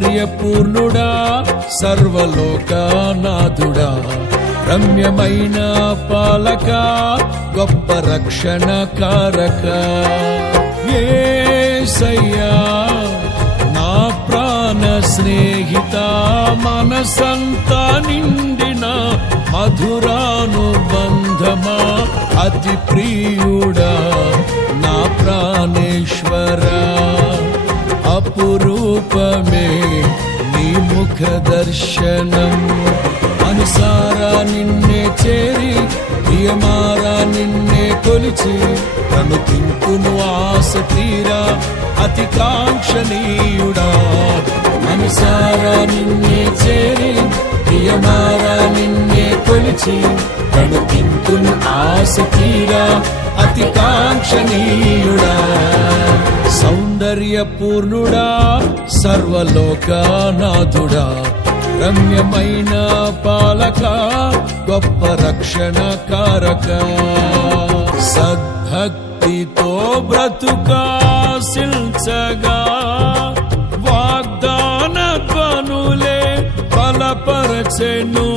సౌందర్యపూర్ణుడా సర్వలోకనాథుడా రమ్యమైన పాలక గొప్ప రక్షణ కారక యేసయ్యా నా ప్రాణ స్నేహిత మనసంతా నిండిన మధురానుబంధమా అతి ప్రియుడా నా ప్రాణేశ్వరా అపురూపమే నీ ముఖ దర్శనం అనుసారా నిన్నే చేరి ప్రియమారా నిన్నే కొలిచి తను తింటును ఆశ తీరా అతి కాంక్షణీయుడా అనుసారా నిన్నే చేరి ప్రియమారా నిన్నే కొలిచి తను తింటును ఆశ తీరా అతి కాంక్షణీయుడా సౌందర్యపూర్ణుడా సర్వలోకనాథుడా రమ్యమైన పాలక గొప్ప రక్షణ కారక సద్భక్తితో బ్రతుకాశించగా వాగ్దాన ధ్వనులే బలపరచెను